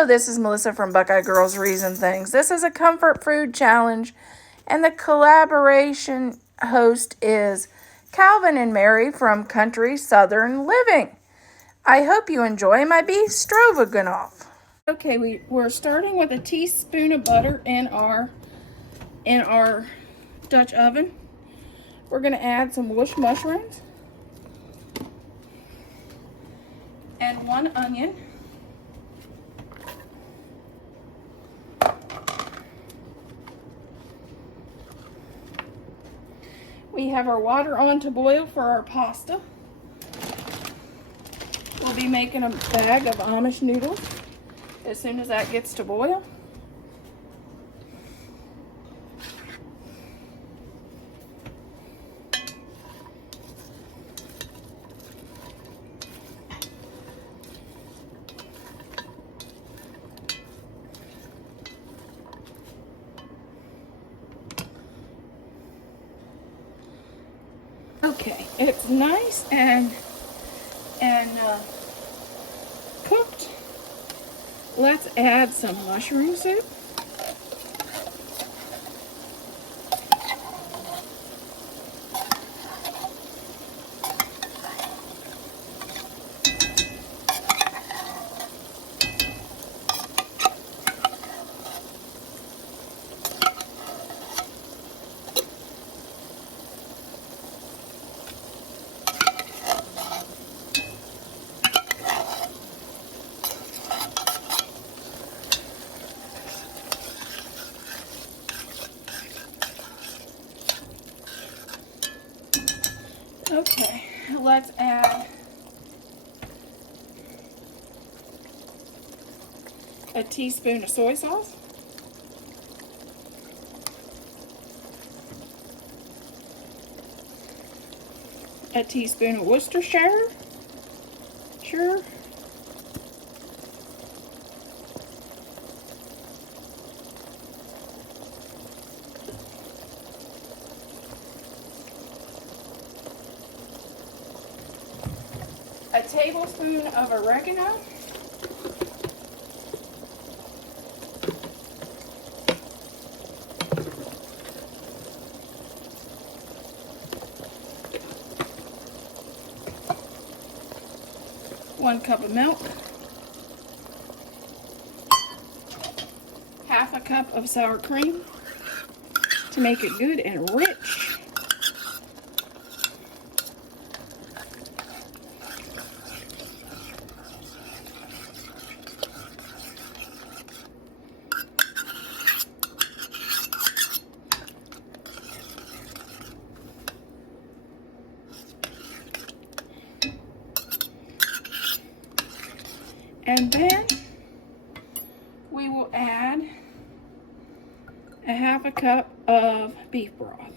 Hello, this is Melissa from Buckeye Girls Reason Things. This is a comfort food challenge, and the collaboration host is Calvin and Mary from Country Southern Living. I hope you enjoy my beef stroganoff. Okay, we're starting with a teaspoon of butter in our Dutch oven. We're going to add some bush mushrooms and 1 onion. We have our water on to boil for our pasta. We'll be making a bag of Amish noodles as soon as that gets to boil. Okay, it's nice and cooked. Let's add some mushroom soup. Okay, let's add a teaspoon of soy sauce. A teaspoon of Worcestershire. A tablespoon of oregano. One cup of milk. Half a cup of sour cream to make it good and rich. And then we will add a half a cup of beef broth.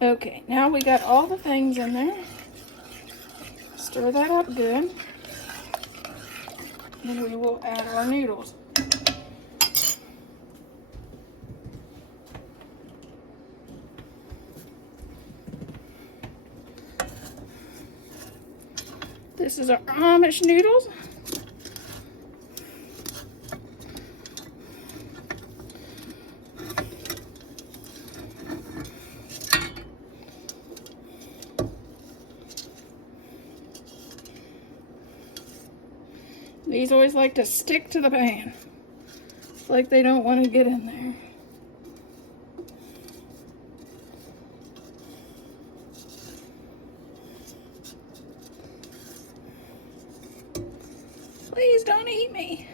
Okay, now we got all the things in there. Stir that up good. And we will add our noodles. This is our Amish noodles. These always like to stick to the pan. It's like they don't want to get in there. Please don't eat me.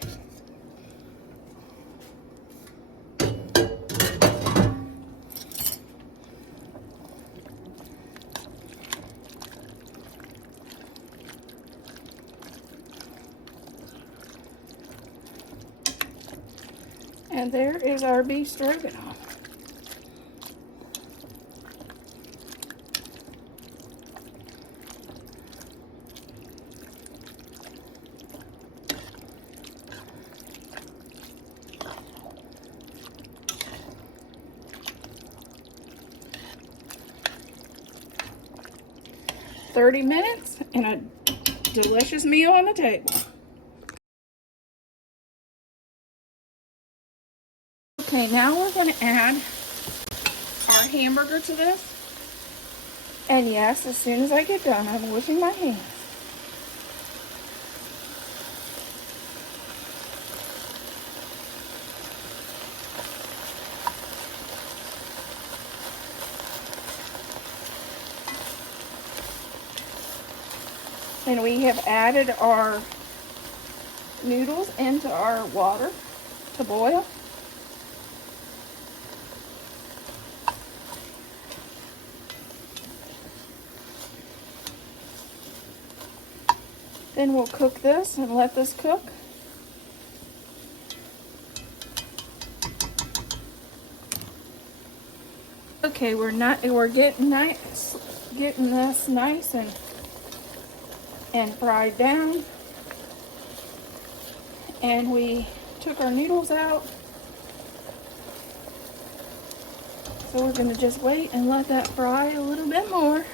And there is our beef stroganoff. 30 minutes and a delicious meal on the table. Okay, now we're going to add our hamburger to this. And yes, as soon as I get done, I'm washing my hands. And we have added our noodles into our water to boil. Then we'll cook this and let this cook. Okay, we're getting this nice and fried down. And we took our noodles out. So we're going to just wait and let that fry a little bit more.